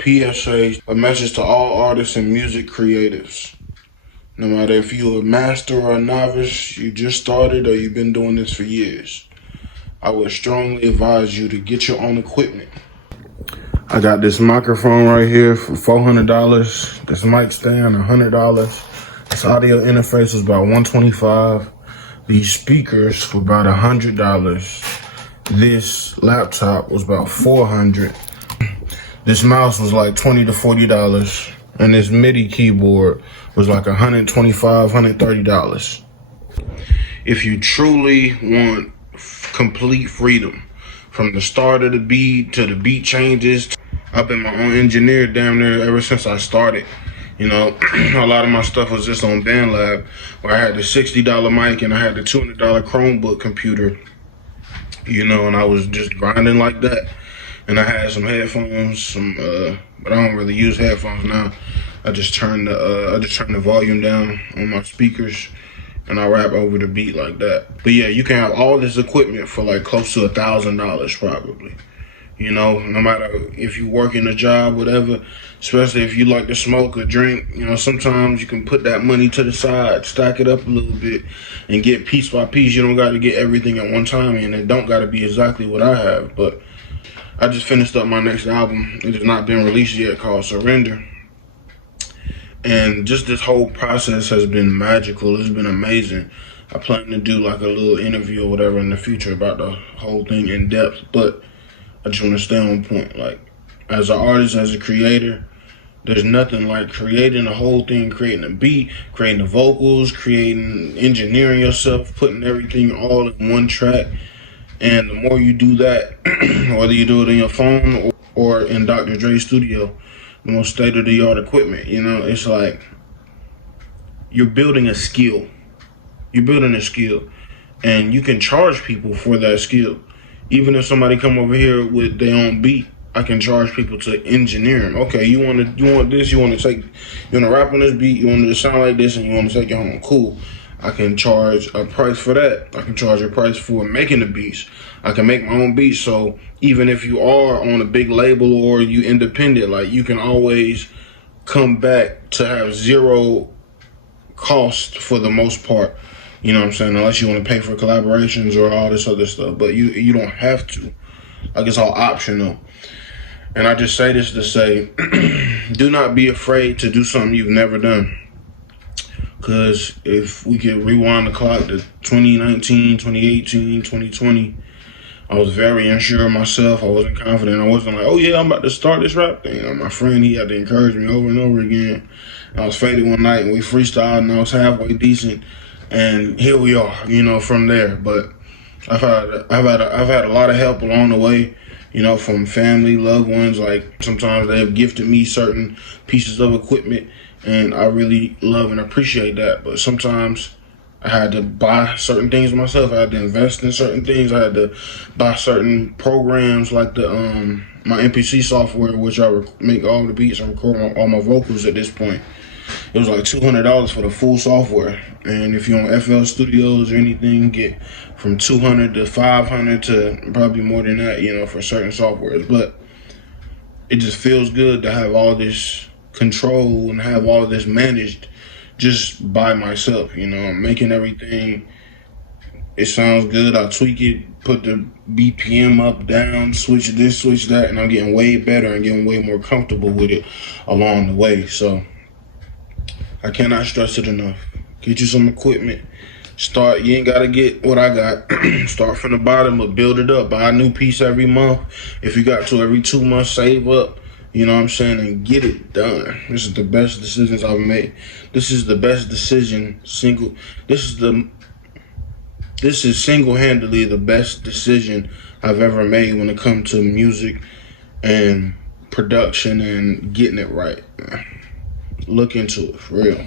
PSA, a message to all artists and music creatives. No matter if you're a master or a novice, you just started or you've been doing this for years, I would strongly advise you to get your own equipment. I got this microphone right here for $400. This mic stand, $100. This audio interface was about $125. These speakers for about $100. This laptop was about $400. This mouse was like $20 to $40. And this MIDI keyboard was like $125, $130. If you truly want complete freedom from the start of the beat to the beat changes, I've been my own engineer damn near ever since I started. You know, a lot of my stuff was just on BandLab, where I had the $60 mic and I had the $200 Chromebook computer, you know, and I was just grinding like that. And I had some headphones, but I don't really use headphones now. I just turn the volume down on my speakers, and I rap over the beat like that. But yeah, you can have all this equipment for like close to $1,000 probably. You know, no matter if you work in a job, whatever, especially if you like to smoke or drink, you know, sometimes you can put that money to the side, stack it up a little bit, and get piece by piece. You don't got to get everything at one time, and it don't got to be exactly what I have. But I just finished up my next album. It has not been released yet, called Surrender. And just this whole process has been magical. It's been amazing. I plan to do like a little interview or whatever in the future about the whole thing in depth, but I just want to stay on point. Like, as an artist, as a creator, there's nothing like creating the whole thing, creating a beat, creating the vocals, engineering yourself, putting everything all in one track. And the more you do that, whether you do it in your phone or in Dr. Dre's studio, the most state-of-the-art equipment, you know, it's like you're building a skill. You're building a skill, and you can charge people for that skill. Even if somebody come over here with their own beat, I can charge people to engineer them. Okay, you want this, you want to rap on this beat, you want it to sound like this, and you want to take it home. Cool. I can charge a price for that. I can charge a price for making the beats. I can make my own beats. So even if you are on a big label or you independent, like, you can always come back to have zero cost for the most part. You know what I'm saying? Unless you want to pay for collaborations or all this other stuff. But you don't have to. Like, it's all optional. And I just say this to say, do not be afraid to do something you've never done. Because if we could rewind the clock to 2019, 2018, 2020, I was very unsure of myself. I wasn't confident. I wasn't like, oh yeah, I'm about to start this rap thing. And my friend, he had to encourage me over and over again. And I was faded one night and we freestyled and I was halfway decent. And here we are, you know, from there. But I've had a lot of help along the way, you know, from family, loved ones. Like, sometimes they have gifted me certain pieces of equipment, and I really love and appreciate that. But sometimes I had to buy certain things myself. I had to invest in certain things. I had to buy certain programs like my MPC software, which I make all the beats and record all my vocals at this point. It was like $200 for the full software. And if you're on FL Studios or anything, you get from $200 to $500 to probably more than that, you know, for certain softwares. But it just feels good to have all this control and have all of this managed just by myself. You know, I'm making everything, it sounds good, I tweak it, put the BPM up, down, switch this, switch that, and I'm getting way better and getting way more comfortable with it along the way. So I cannot stress it enough. Get you some equipment. Start, you ain't gotta get what I got. Start from the bottom, but build it up. Buy a new piece every month. If you got to, every 2 months, save up. You know what I'm saying? And get it done. This is the best decisions I've made. This is the best decision, this is single-handedly the best decision I've ever made when it comes to music and production and getting it right. Look into it, for real.